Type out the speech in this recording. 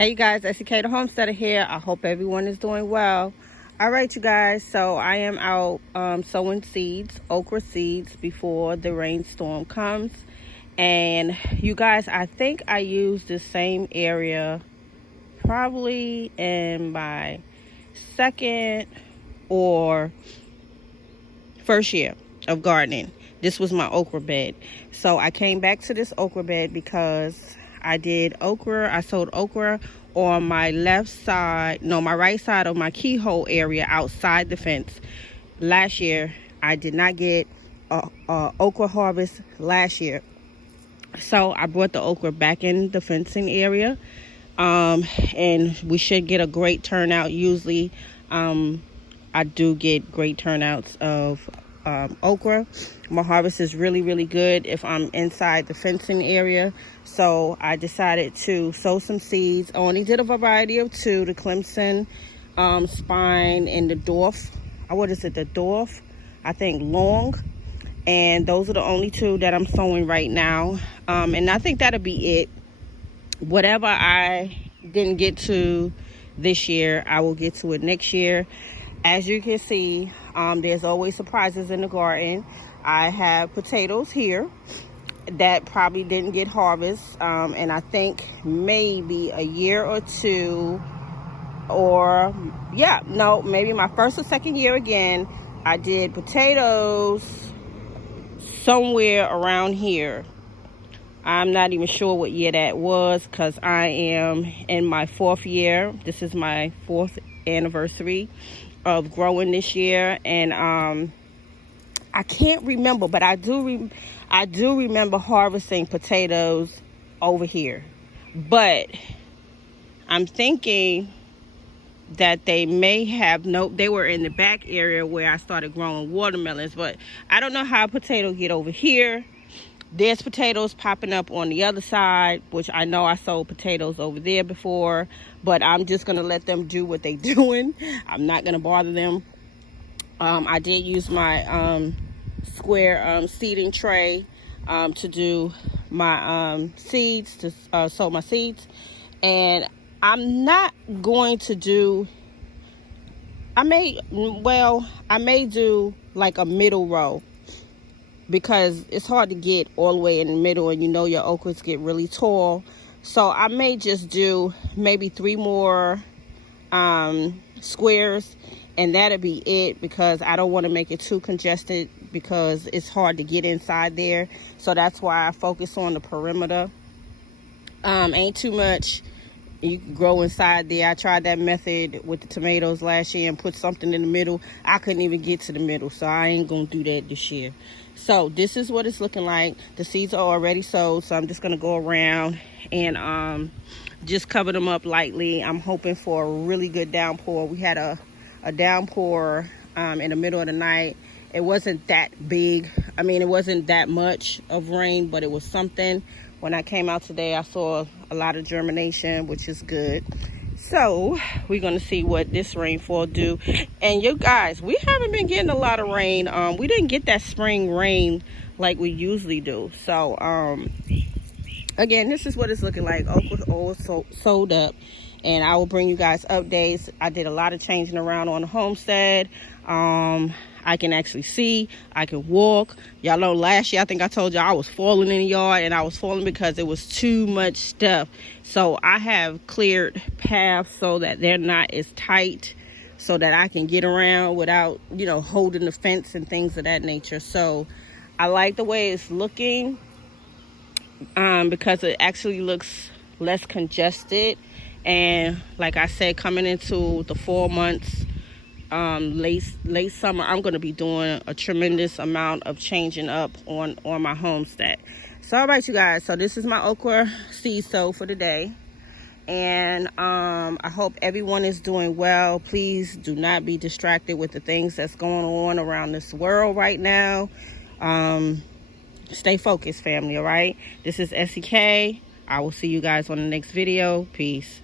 Hey you guys, SEK the Homesteader here. I hope everyone is doing well. All right, you guys, so I am out sowing seeds, okra seeds, before the rainstorm comes. And you guys, I think I used the same area probably in my second or first year of gardening. This was my okra bed. So I came back to this okra bed because I sowed okra on my my right side of my keyhole area outside the fence. Last year, I did not get okra harvest last year. So I brought the okra back in the fencing area. And we should get a great turnout. Usually, I do get great turnouts of okra. My harvest is really good if I'm inside the fencing area. So I decided to sow some seeds. I only did a variety of two, the Clemson spine and the dwarf. The dwarf? I think long. And those are the only two that I'm sowing right now. And I think that'll be it. Whatever I didn't get to this year, I will get to it next year. As you can see, there's always surprises in the garden. I have potatoes here that probably didn't get harvest, and I think maybe a year or two, maybe my first or second year again, I did potatoes somewhere around here. I'm not even sure what year that was because I am in my fourth year. This is my fourth anniversary of growing this year, and I can't remember, but I do remember harvesting potatoes over here. But I'm thinking that they were in the back area where I started growing watermelons, but I don't know how potatoes get over here. There's potatoes popping up on the other side, which I know I sowed potatoes over there before, but I'm just going to let them do what they're doing. I'm not going to bother them. I did use my square seeding tray to do my seeds, to sow my seeds. And I'm not going to do, I may do like a middle row, because it's hard to get all the way in the middle, and your okras get really tall. So I may just do maybe 3 more squares, and that'll be it, because I don't want to make it too congested because it's hard to get inside there. So that's why I focus on the perimeter. Ain't too much. You can grow inside there. I tried that method with the tomatoes last year and put something in the middle. I couldn't even get to the middle, so I ain't gonna do that this year. So this is what it's looking like. The seeds are already sowed, so I'm just gonna go around and just cover them up lightly. I'm hoping for a really good downpour. We had a downpour in the middle of the night. It wasn't that big. I mean, it wasn't that much of rain, but it was something. When I came out today, I saw a lot of germination, which is good. So we're going to see what this rainfall do. And you guys, we haven't been getting a lot of rain. We didn't get that spring rain like we usually do. So again, this is what it's looking like. Okra all sold up. And I will bring you guys updates. I did a lot of changing around on the homestead. I can actually see, I can walk. Y'all know last year, I think I told y'all I was falling in the yard, and I was falling because it was too much stuff. So I have cleared paths so that they're not as tight, so that I can get around without, holding the fence and things of that nature. So I like the way it's looking because it actually looks less congested. And like I said, coming into the fall months, late summer, I'm going to be doing a tremendous amount of changing up on my homestead. So all right, you guys, so this is my okra seed sow for today, and I hope everyone is doing well. Please do not be distracted with the things that's going on around this world right now. Stay focused, family. All right, this is SEK. I will see you guys on the next video. Peace.